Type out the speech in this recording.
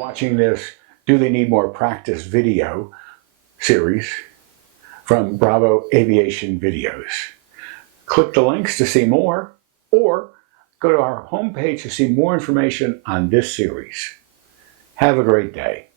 watching this Do They Need More Practice video series from Bravo Aviation Videos. Click the links to see more, or go to our homepage to see more information on this series. Have a great day.